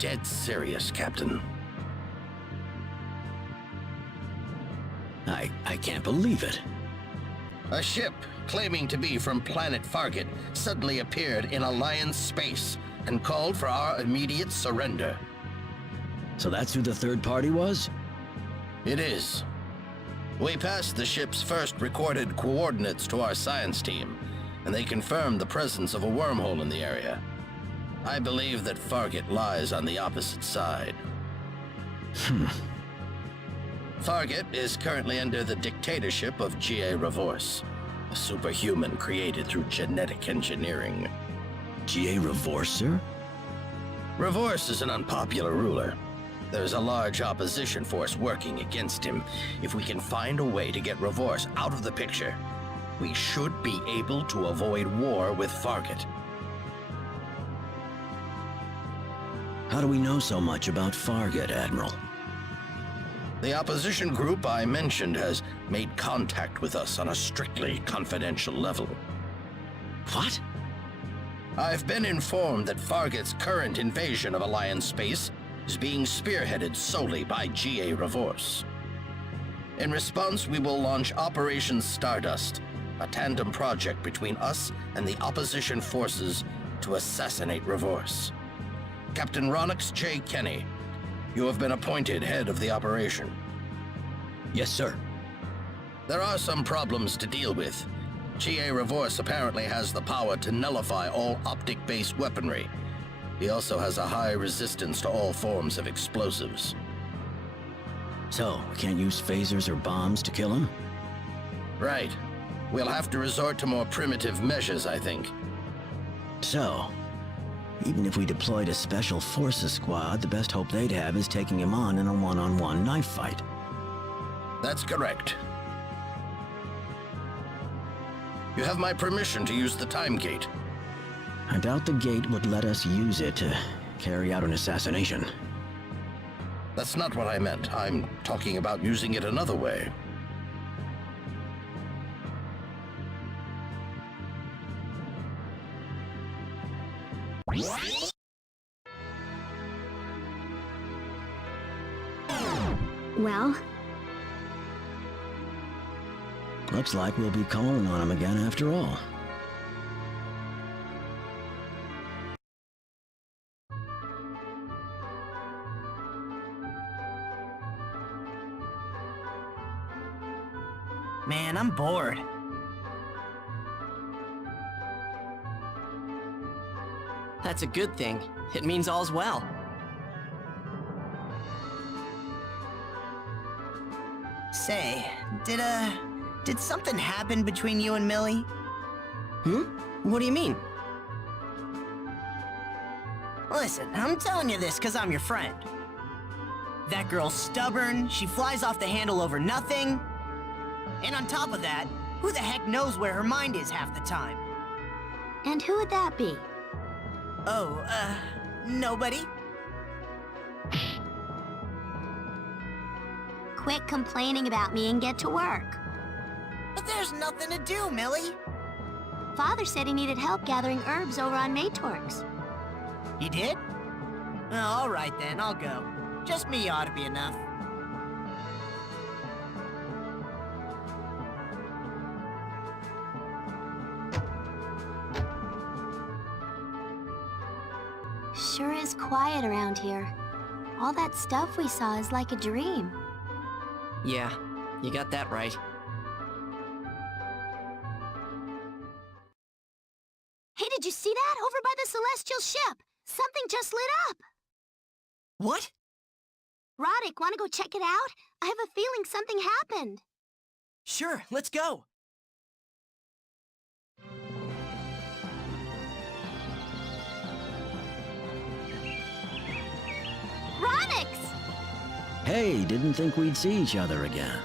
dead serious, Captain. I can't believe it. A ship claiming to be from planet Fargett suddenly appeared in Alliance space and called for our immediate surrender. So that's who the third party was? It is. We passed the ship's first recorded coordinates to our science team, and they confirmed the presence of a wormhole in the area. I believe that Fargett lies on the opposite side. Fargett is currently under the dictatorship of Jie Revorse, a superhuman created through genetic engineering. Jie Revorse, sir? Revorse is an unpopular ruler. There's a large opposition force working against him. If we can find a way to get Revorse out of the picture, we should be able to avoid war with Fargett. How do we know so much about Fargett, Admiral? The opposition group I mentioned has made contact with us on a strictly confidential level. What? I've been informed that Fargett's current invasion of Alliance space is being spearheaded solely by Jie Revorse. In response, we will launch Operation Stardust, a tandem project between us and the opposition forces to assassinate Revorse. Captain Ronyx J. Kenny, you have been appointed head of the operation. Yes, sir. There are some problems to deal with. Jie Revorse apparently has the power to nullify all optic-based weaponry. He also has a high resistance to all forms of explosives. So, we can't use phasers or bombs to kill him? Right. We'll have to resort to more primitive measures, I think. So, even if we deployed a special forces squad, the best hope they'd have is taking him on in a one-on-one knife fight. That's correct. You have my permission to use the time gate. I doubt the gate would let us use it to carry out an assassination. That's not what I meant. I'm talking about using it another way. Well? Looks like we'll be calling on him again after all. Man, I'm bored. That's a good thing. It means all's well. Say, did something happen between you and Millie? What do you mean? Listen, I'm telling you this because I'm your friend. That girl's stubborn, she flies off the handle over nothing. And on top of that, who the heck knows where her mind is half the time? And who would that be? Oh, nobody? Quit complaining about me and get to work. But there's nothing to do, Millie. Father said he needed help gathering herbs over on Matorx. He did? Oh, all right then, I'll go. Just me ought to be enough. Sure is quiet around here. All that stuff we saw is like a dream. Yeah, you got that right. Hey, did you see that? Over by the Celestial ship! Something just lit up! What? Roddick, wanna go check it out? I have a feeling something happened. Sure, let's go. Ronyx! Hey, didn't think we'd see each other again.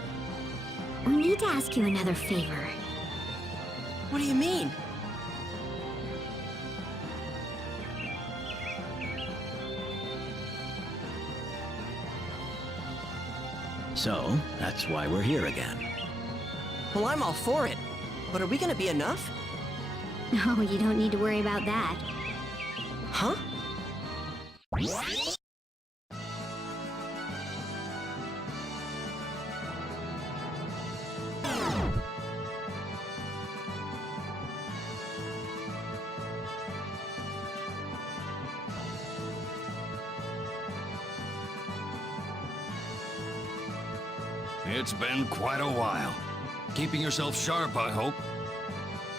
We need to ask you another favor. What do you mean? So, that's why we're here again. Well, I'm all for it. But are we gonna be enough? No, you don't need to worry about that. Huh? It's been quite a while. Keeping yourself sharp, I hope.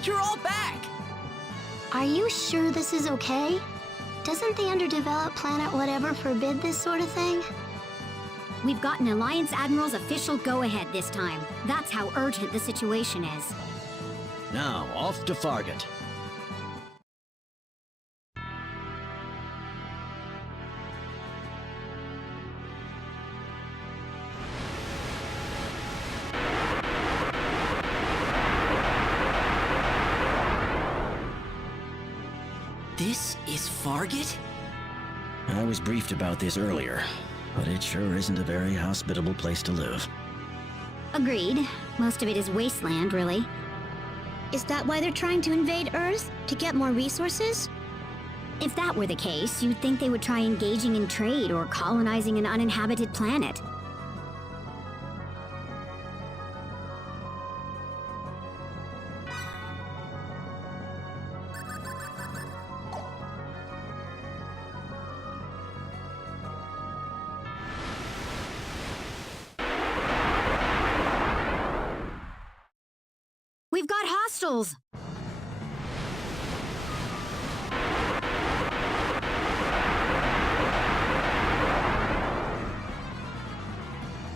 You're all back! Are you sure this is okay? Doesn't the underdeveloped planet whatever forbid this sort of thing? We've got an Alliance Admiral's official go-ahead this time. That's how urgent the situation is. Now, off to Fargett. This is Fargett? I was briefed about this earlier, but it sure isn't a very hospitable place to live. Agreed. Most of it is wasteland, really. Is that why they're trying to invade Earth? To get more resources? If that were the case, you'd think they would try engaging in trade or colonizing an uninhabited planet. We've got hostiles!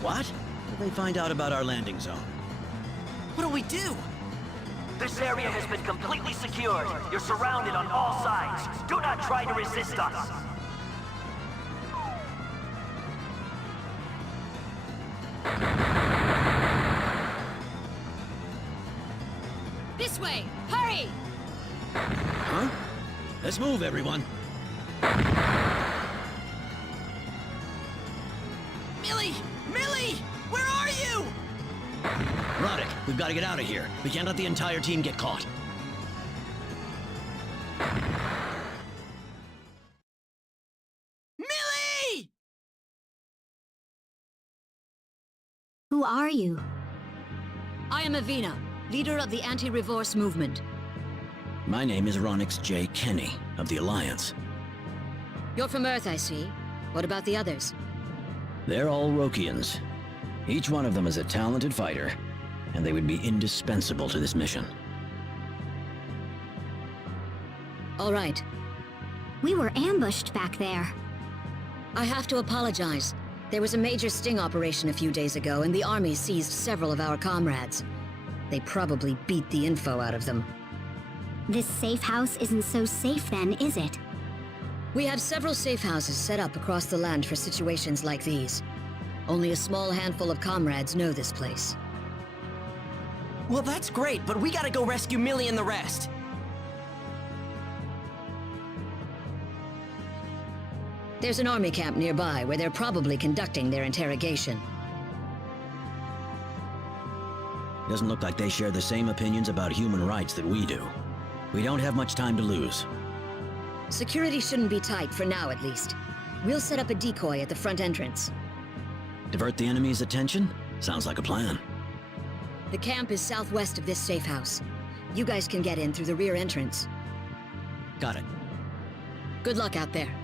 What? Did they find out about our landing zone? What do we do? This area has been completely secured. You're surrounded on all sides. Do not try to resist us. This way! Hurry! Huh? Let's move, everyone. Millie! Millie! Where are you? Roddick, we've got to get out of here. We can't let the entire team get caught. Millie! Who are you? I am Avina, leader of the anti-Revorse movement. My name is Ronyx J. Kenny, of the Alliance. You're from Earth, I see. What about the others? They're all Rokians. Each one of them is a talented fighter, and they would be indispensable to this mission. All right. We were ambushed back there. I have to apologize. There was a major sting operation a few days ago, and the army seized several of our comrades. They probably beat the info out of them. This safe house isn't so safe then, is it? We have several safe houses set up across the land for situations like these. Only a small handful of comrades know this place. Well, that's great, but we gotta go rescue Millie and the rest. There's an army camp nearby where they're probably conducting their interrogation. Doesn't look like they share the same opinions about human rights that we do. We don't have much time to lose. Security shouldn't be tight, for now at least. We'll set up a decoy at the front entrance. Divert the enemy's attention? Sounds like a plan. The camp is southwest of this safe house. You guys can get in through the rear entrance. Got it. Good luck out there.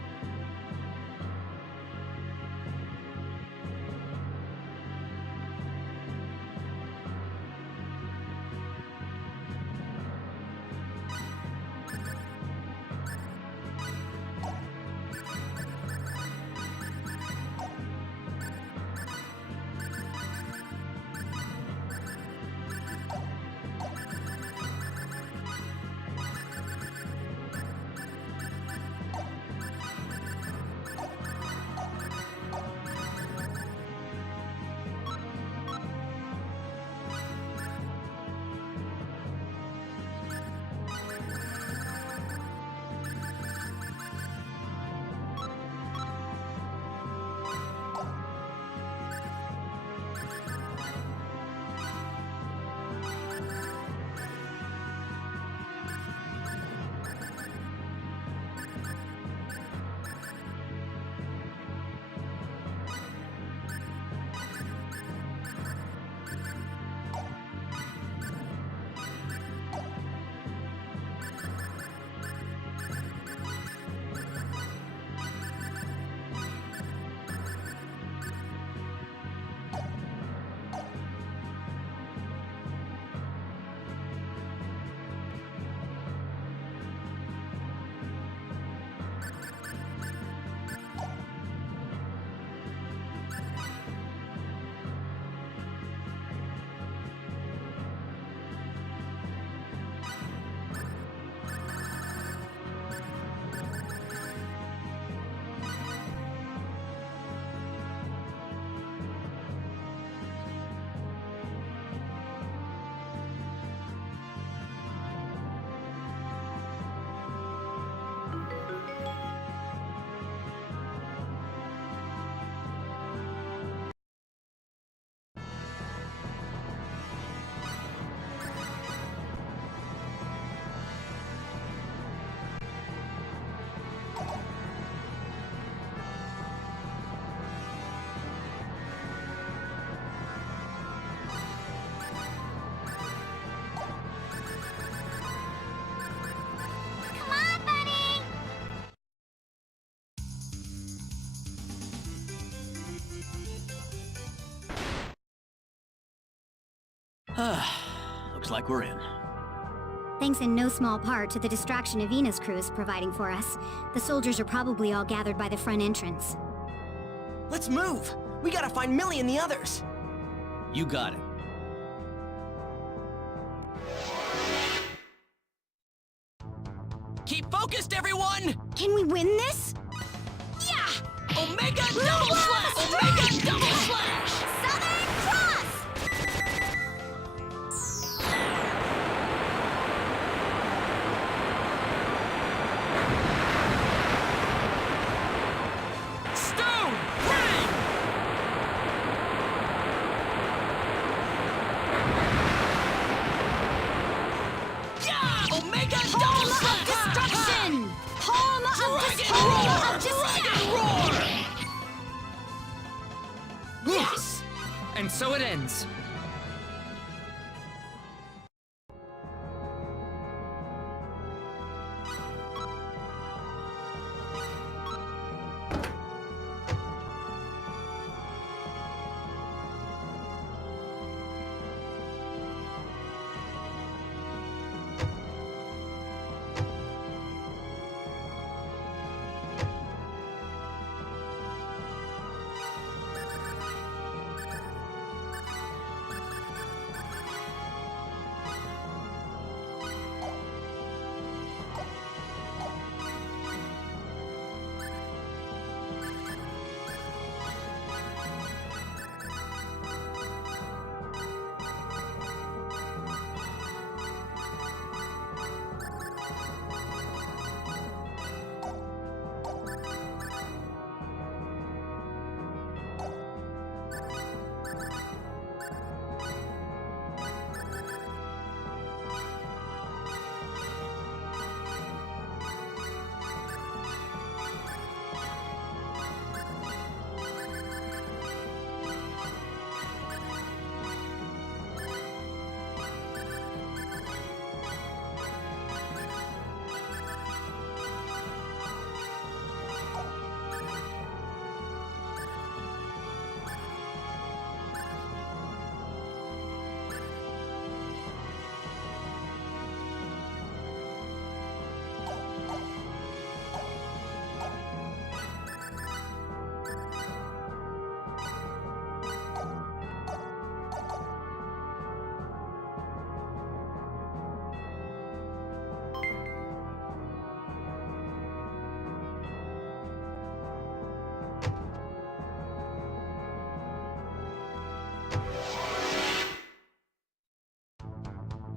Looks like we're in. Thanks in no small part to the distraction Avina's crew is providing for us. The soldiers are probably all gathered by the front entrance. Let's move! We gotta find Millie and the others! You got it. Keep focused, everyone! Can we win this? Yeah! Omega double slash! Omega double slash! Southern Cross! Stone! Rain! Yeah! Omega double slash! Destruction! Home of Dragon roar! Yes! And so it ends.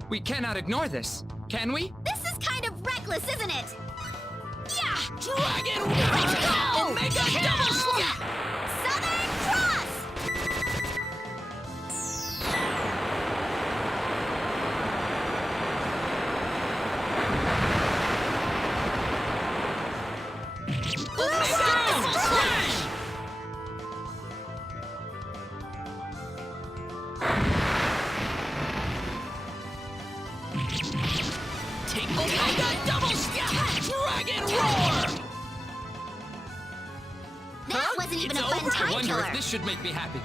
We cannot ignore this, can we? This is kind of reckless, isn't it? Yeah! Dragon roar! Omega double slash! Southern Cross! Omega double slash! Take Omega double slash! Dragon roar! That wasn't even It's a fun over. I time wonder killer. if this should make me happy.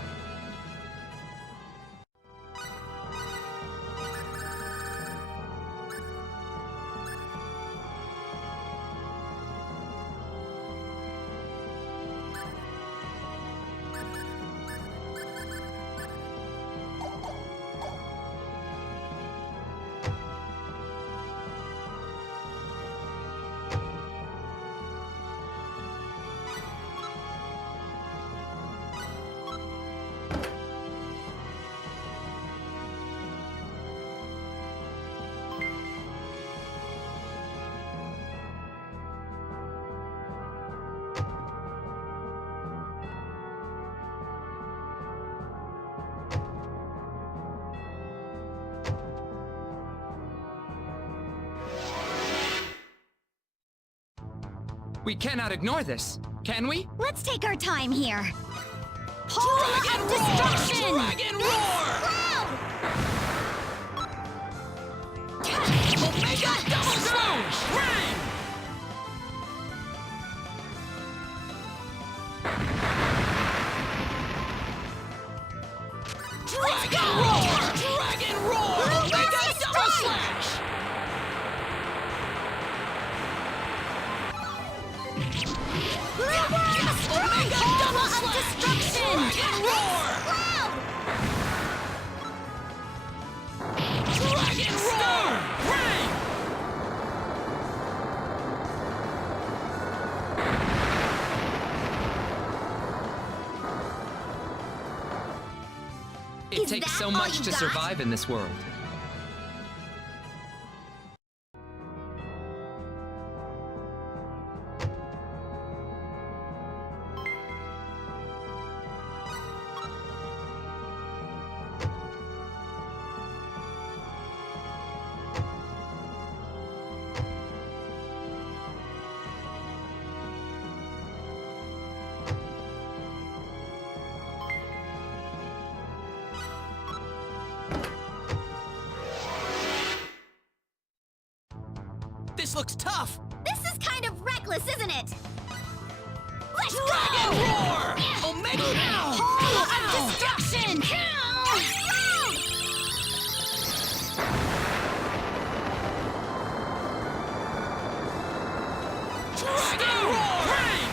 We cannot ignore this, can we? Let's take our time here. Dragon of roar! destruction! Dragon roar! Omega double slash! Rain! Dragon roar! Dragon roar! Omega double slash! Destruction! Dragon roar! Dragon roar! Ring! It takes so much to survive in this world. This looks tough! This is kind of reckless, isn't it? Let's Dragon go! roar! Omega now! Hall of Destruction! Dragon roar! Ring!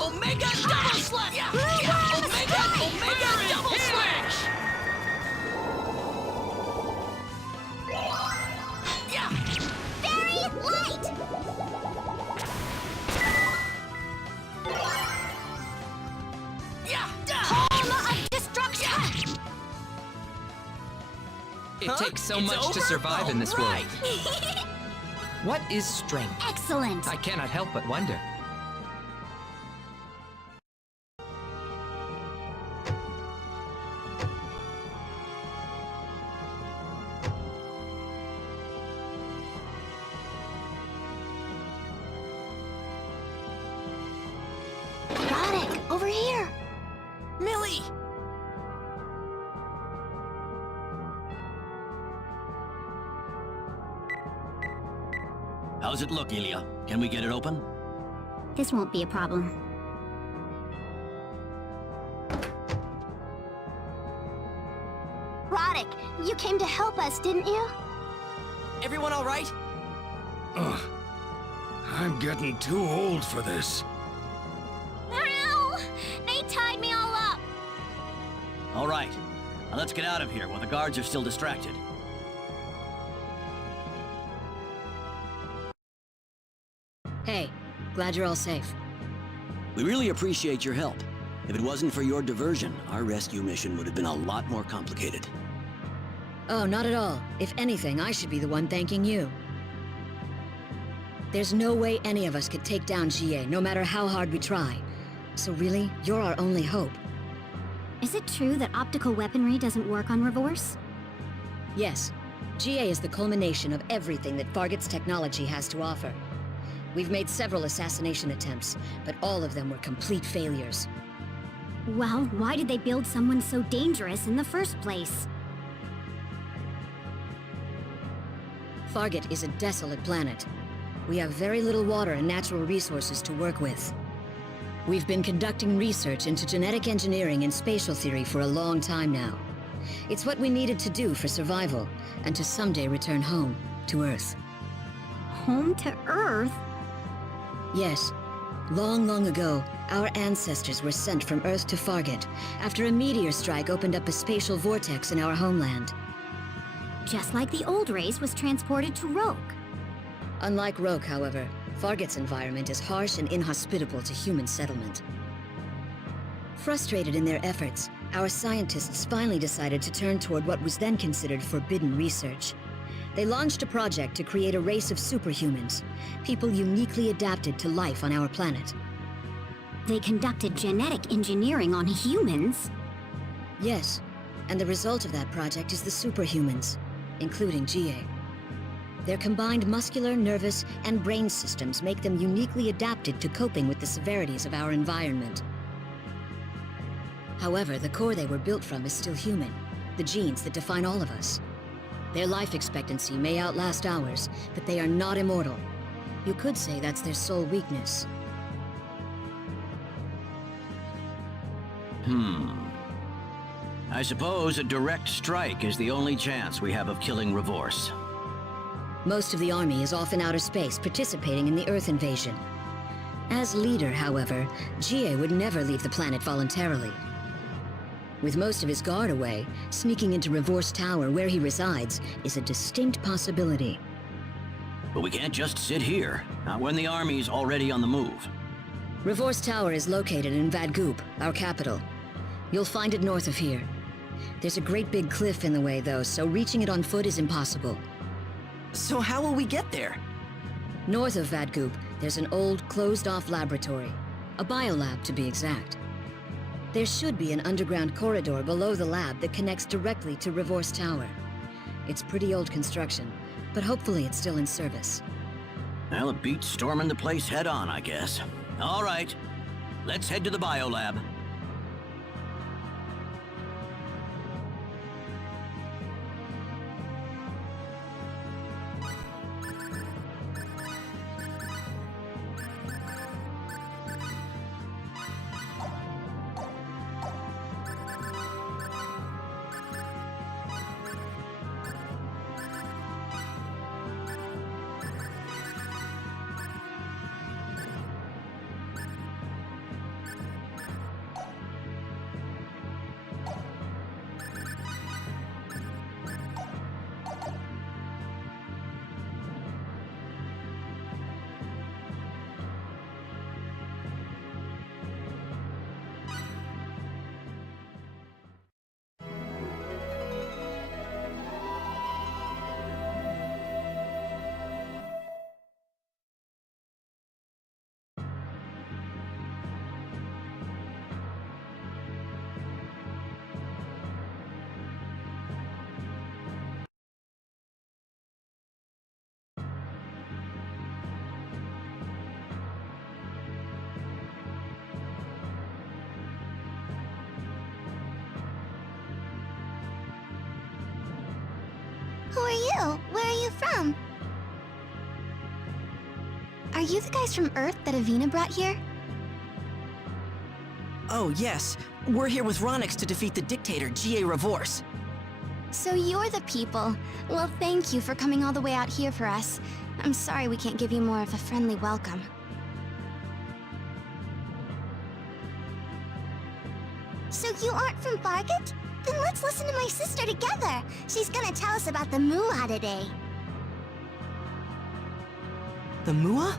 Omega double slash! Omega double slash! Yeah! Very light! Yeah! Hall of Destruction! It takes so It's much to over? survive in this All right. world. What is strength? Excellent! I cannot help but wonder. Roddick, over here. Millie! How's it look, Ilya? Can we get it open? This won't be a problem. Roddick, you came to help us, didn't you? Everyone all right? Ugh. I'm getting too old for this. Ow! They tied me all up! All right. Now let's get out of here while the guards are still distracted. Hey, glad you're all safe. We really appreciate your help. If it wasn't for your diversion, our rescue mission would have been a lot more complicated. Oh, not at all. If anything, I should be the one thanking you. There's no way any of us could take down Jie, no matter how hard we try. So really, you're our only hope. Is it true that optical weaponry doesn't work on Revorse? Yes, Jie is the culmination of everything that Fargett's technology has to offer. We've made several assassination attempts, but all of them were complete failures. Well, why did they build someone so dangerous in the first place? Fargett is a desolate planet. We have very little water and natural resources to work with. We've been conducting research into genetic engineering and spatial theory for a long time now. It's what we needed to do for survival, and to someday return home, to Earth. Home to Earth? Yes. Long, long ago, our ancestors were sent from Earth to Fargett after a meteor strike opened up a spatial vortex in our homeland. Just like the old race was transported to Roak. Unlike Roak, however, Fargett's environment is harsh and inhospitable to human settlement. Frustrated in their efforts, our scientists finally decided to turn toward what was then considered forbidden research. They launched a project to create a race of superhumans, people uniquely adapted to life on our planet. They conducted genetic engineering on humans? Yes, and the result of that project is the superhumans, including Jie. Their combined muscular, nervous, and brain systems make them uniquely adapted to coping with the severities of our environment. However, the core they were built from is still human, the genes that define all of us. Their life expectancy may outlast ours, but they are not immortal. You could say that's their sole weakness. I suppose a direct strike is the only chance we have of killing Revorse. Most of the army is off in outer space participating in the Earth invasion. As leader, however, Jie would never leave the planet voluntarily. With most of his guard away, sneaking into Revorse Tower where he resides is a distinct possibility. But we can't just sit here, not when the army's already on the move. Revorse Tower is located in Vadgoop, our capital. You'll find it north of here. There's a great big cliff in the way, though, so reaching it on foot is impossible. So how will we get there? North of Vadgoop, there's an old, closed-off laboratory. A biolab, to be exact. There should be an underground corridor below the lab that connects directly to Revorse Tower. It's pretty old construction, but hopefully it's still in service. Well, it beats storming the place head-on, I guess. All right, let's head to the biolab. Who are you? Where are you from? Are you the guys from Earth that Avina brought here? Oh, yes. We're here with Ronyx to defeat the dictator, Jie Revorse. So you're the people. Well, thank you for coming all the way out here for us. I'm sorry we can't give you more of a friendly welcome. So you aren't from Fargett? Then let's listen to my sister together. She's gonna tell us about the Mua today. The Mua?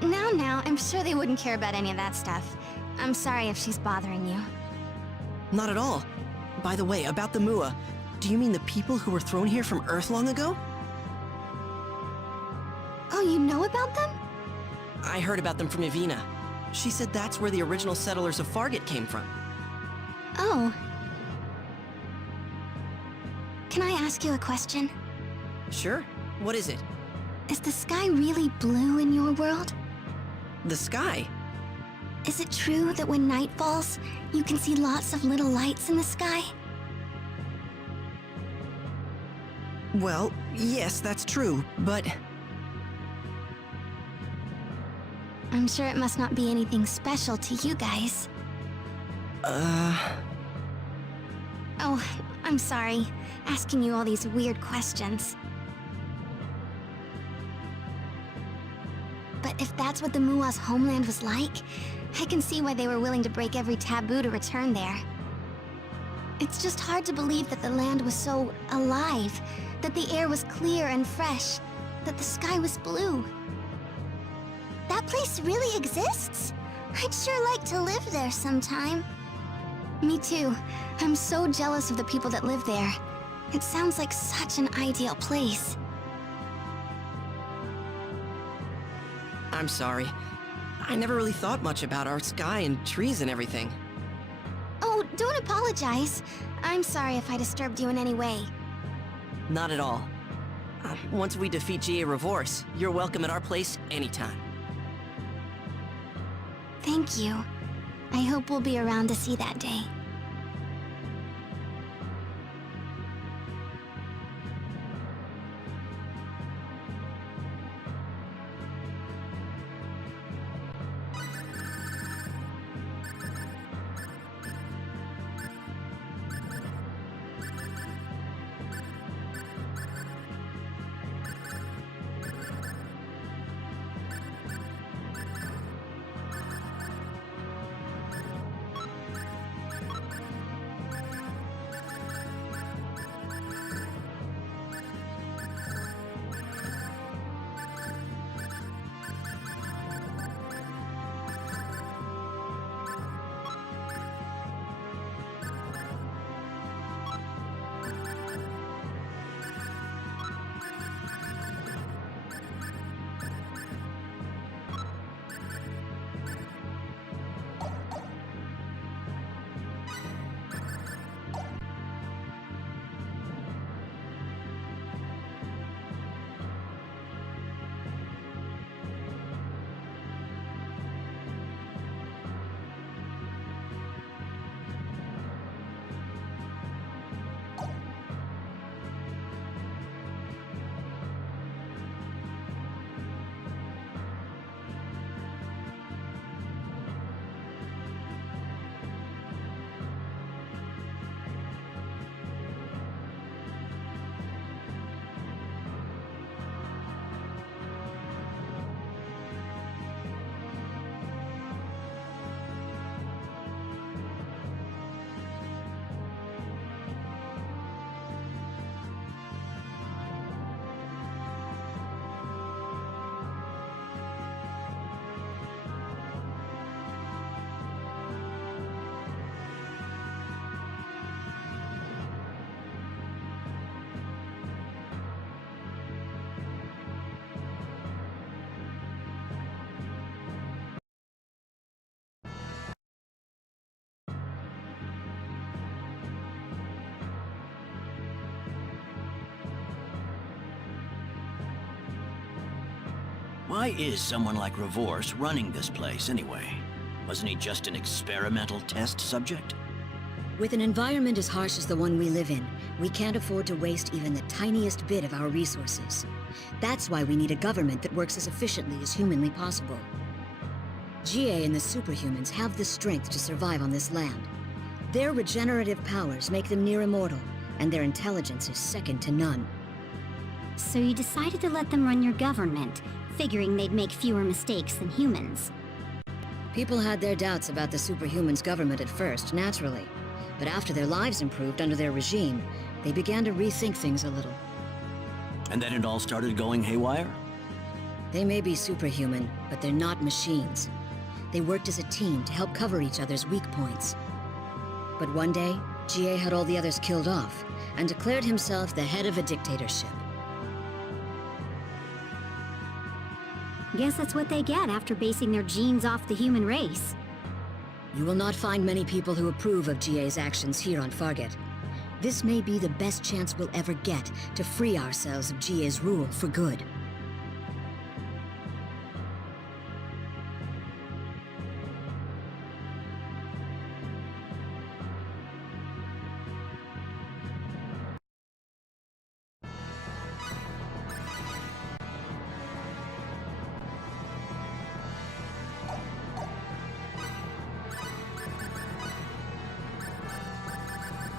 Now, I'm sure they wouldn't care about any of that stuff. I'm sorry if she's bothering you. Not at all. By the way, about the Mua, do you mean the people who were thrown here from Earth long ago? Oh, you know about them? I heard about them from Avina. She said that's where the original settlers of Fargett came from. Oh. Can I ask you a question? Sure. What is it? Is the sky really blue in your world? The sky? Is it true that when night falls, you can see lots of little lights in the sky? Well, yes, that's true, but... I'm sure it must not be anything special to you guys. Oh, I'm sorry. Asking you all these weird questions. But if that's what the Mua's homeland was like, I can see why they were willing to break every taboo to return there. It's just hard to believe that the land was so alive, that the air was clear and fresh, that the sky was blue. That place really exists? I'd sure like to live there sometime. Me too. I'm so jealous of the people that live there. It sounds like such an ideal place. I'm sorry. I never really thought much about our sky and trees and everything. Oh, don't apologize. I'm sorry if I disturbed you in any way. Not at all. Once we defeat Jie Revorse, you're welcome at our place anytime. Thank you. I hope we'll be around to see that day. Why is someone like Revorse running this place anyway? Wasn't he just an experimental test subject? With an environment as harsh as the one we live in, we can't afford to waste even the tiniest bit of our resources. That's why we need a government that works as efficiently as humanly possible. Jie and the superhumans have the strength to survive on this land. Their regenerative powers make them near immortal, and their intelligence is second to none. So you decided to let them run your government, figuring they'd make fewer mistakes than humans. People had their doubts about the superhumans' government at first, naturally. But after their lives improved under their regime, they began to rethink things a little. And then it all started going haywire? They may be superhuman, but they're not machines. They worked as a team to help cover each other's weak points. But one day, Jie had all the others killed off, and declared himself the head of a dictatorship. Guess that's what they get after basing their genes off the human race. You will not find many people who approve of Jie's actions here on Fargett. This may be the best chance we'll ever get to free ourselves of Jie's rule for good.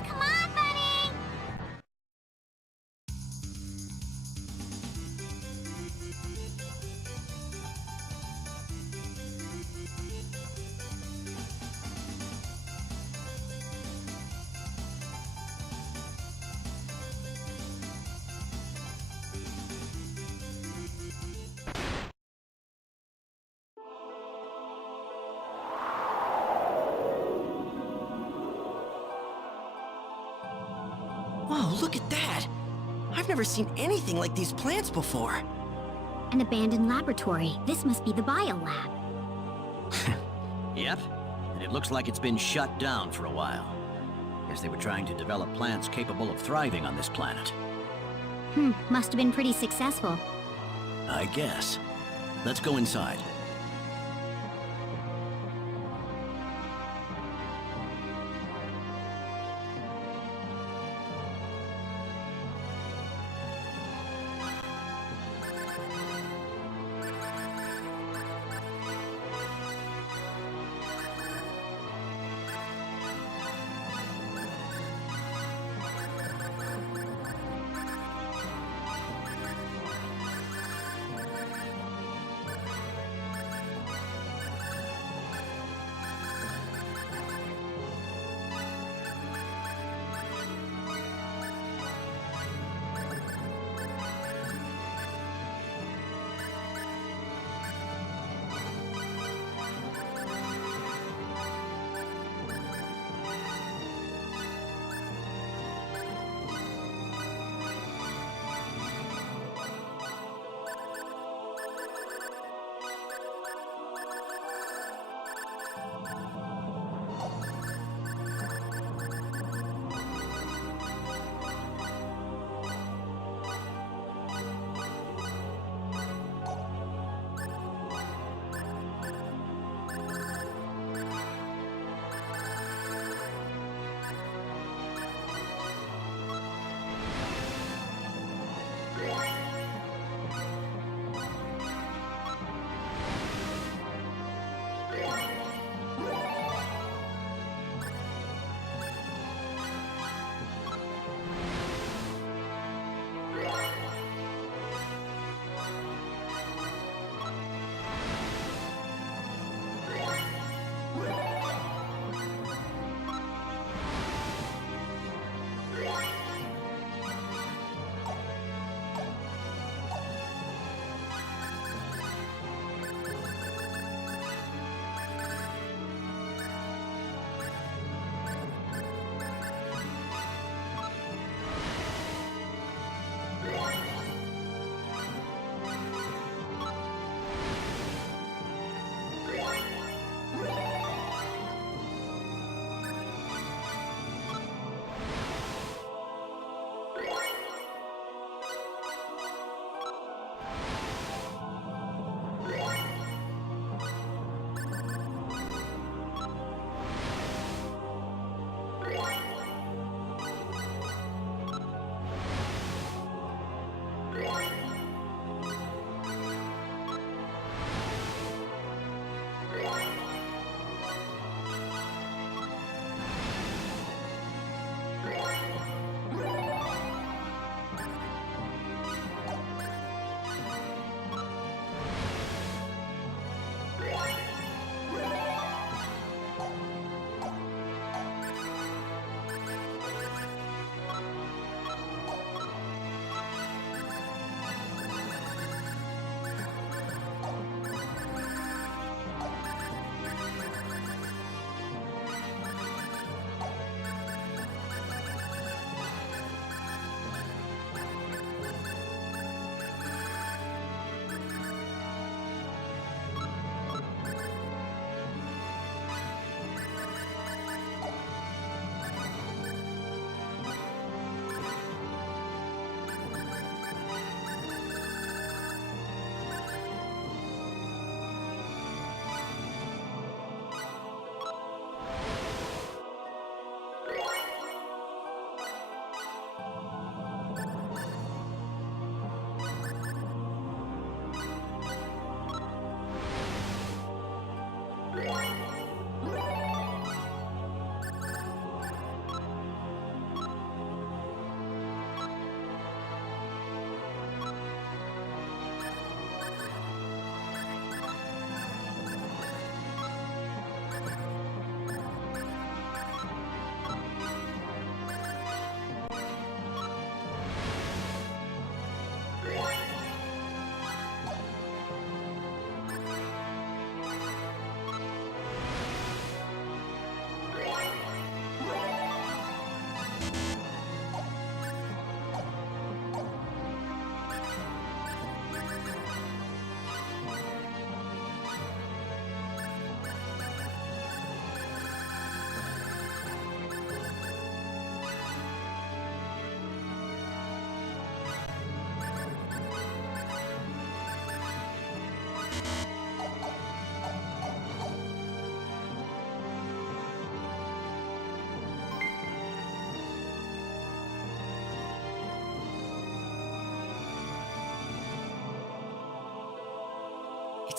Come on, buddy! Whoa, look at that! I've never seen anything like these plants before. An abandoned laboratory. This must be the biolab. Yep. And it looks like it's been shut down for a while. Guess they were trying to develop plants capable of thriving on this planet. Must have been pretty successful. I guess. Let's go inside.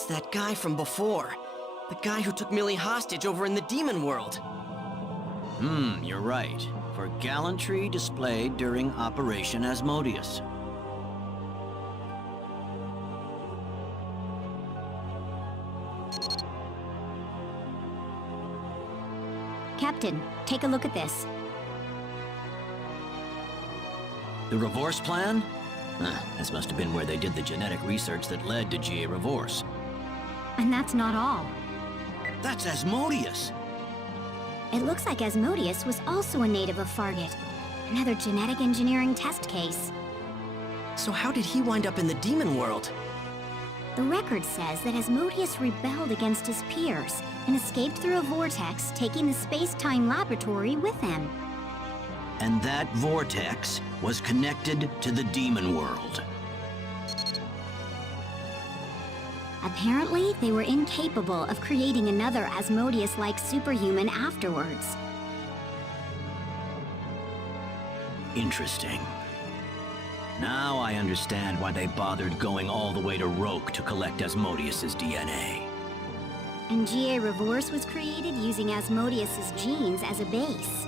that guy from before. The guy who took Millie hostage over in the demon world. You're right. For gallantry displayed during Operation Asmodeus. Captain, take a look at this. The Revorse plan? This must have been where they did the genetic research that led to Jie Revorse. And that's not all. That's Asmodeus! It looks like Asmodeus was also a native of Fargett. Another genetic engineering test case. So how did he wind up in the demon world? The record says that Asmodeus rebelled against his peers and escaped through a vortex, taking the space-time laboratory with him. And that vortex was connected to the demon world. Apparently, they were incapable of creating another Asmodeus-like superhuman afterwards. Interesting. Now I understand why they bothered going all the way to Roak to collect Asmodeus's DNA. And Jie Revorse was created using Asmodeus's genes as a base.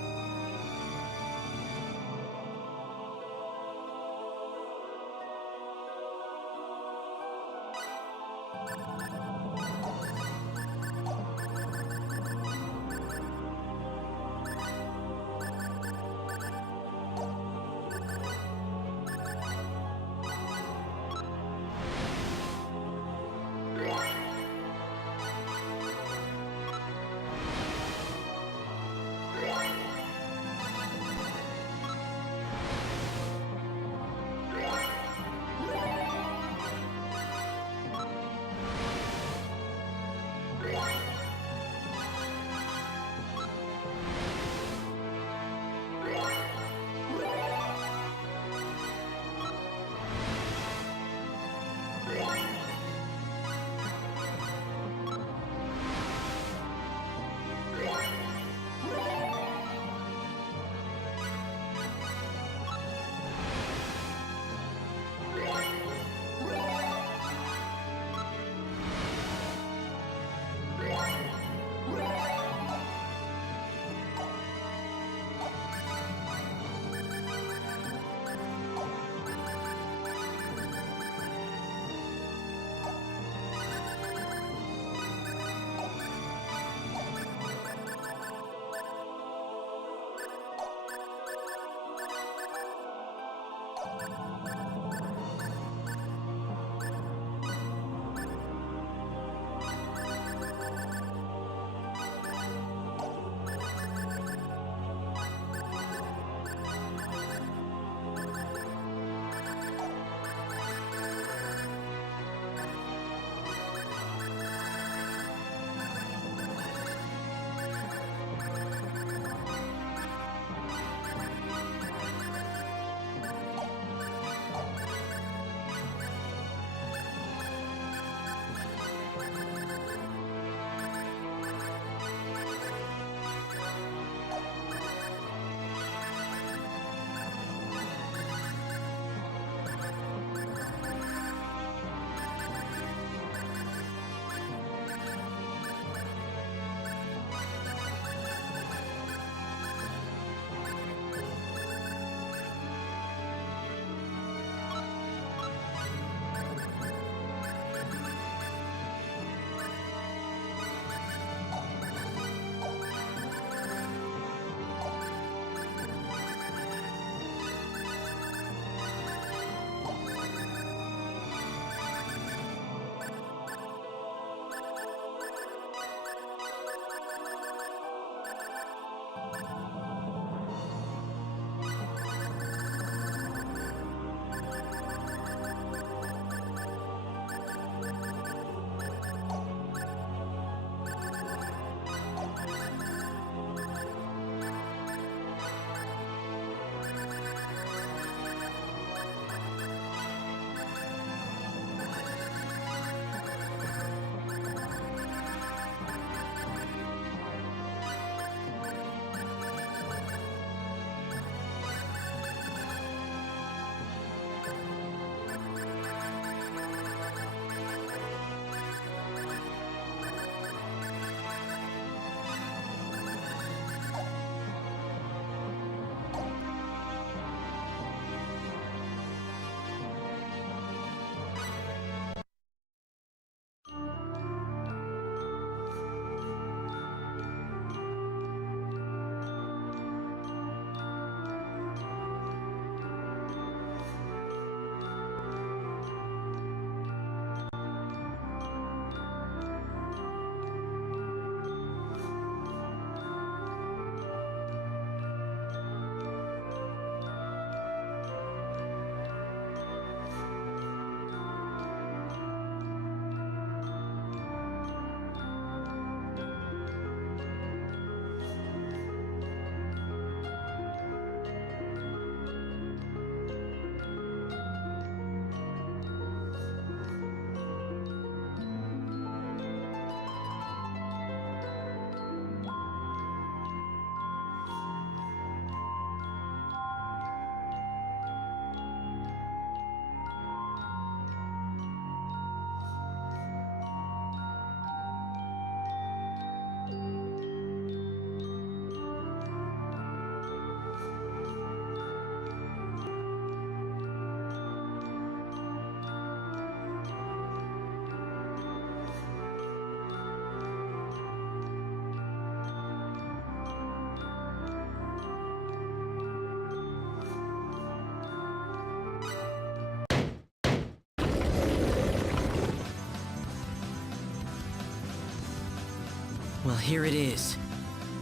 Well, here it is.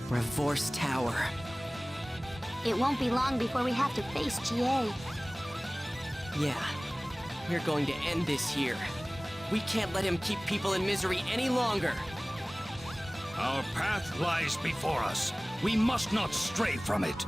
Revorse Tower. It won't be long before we have to face Jie. Yeah. We're going to end this here. We can't let him keep people in misery any longer. Our path lies before us. We must not stray from it.